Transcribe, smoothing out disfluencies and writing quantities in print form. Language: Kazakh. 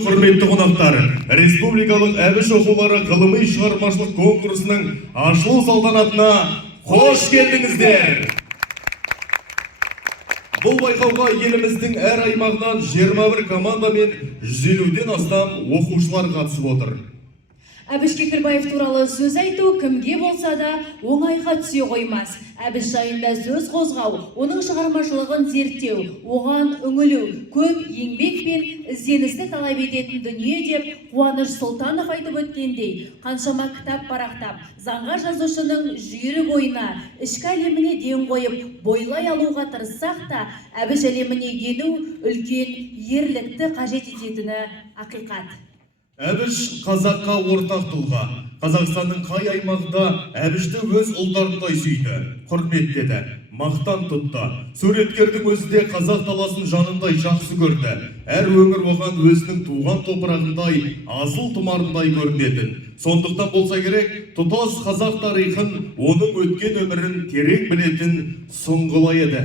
Құрметті қонақтар, Республикалық әбіш оқулары ғылыми шығармашылық конкурсының ашылу салтанатына қош келдіңіздер. Бұл байқауға еліміздің әр аймағынан 21 команда мен 150-ден астам оқушылар қатысып отыр. Әбіш Кекілбаев туралы сөз айту кімге болса да оңайға түсе қоймас. Әбіш жайында сөз қозғау, оның шығармашылығын зерттеу, оған үңілу, көп еңбек пен ізденісті талап ететін дүние деп Қуаныш Сұлтанов айтып өткендей, қаншама кітап парақтап, заңға жазушының жүйрік ойына, ішкі әлеміне ден қойып, бойлай алуға тырыссақ та, әбіш әлеміне ену үлкен ерлікті қажет ететіні ақиқат. Әбіш қазаққа ортақ тұлға. Қазақстанның қай аймағында әбішті өз ұлдарындай сүйді, құрметтеді, мақтан тұтты. Суреткердің өзі де қазақ даласын жанындай жақсы көрді. Әр өңір оған өзінің туған топырағындай, асыл тұмарындай көрінетін. Сондықтан болса керек, тұтас қазақ тарихын, оның өткен өмірін терең білетін сұңғылай еді.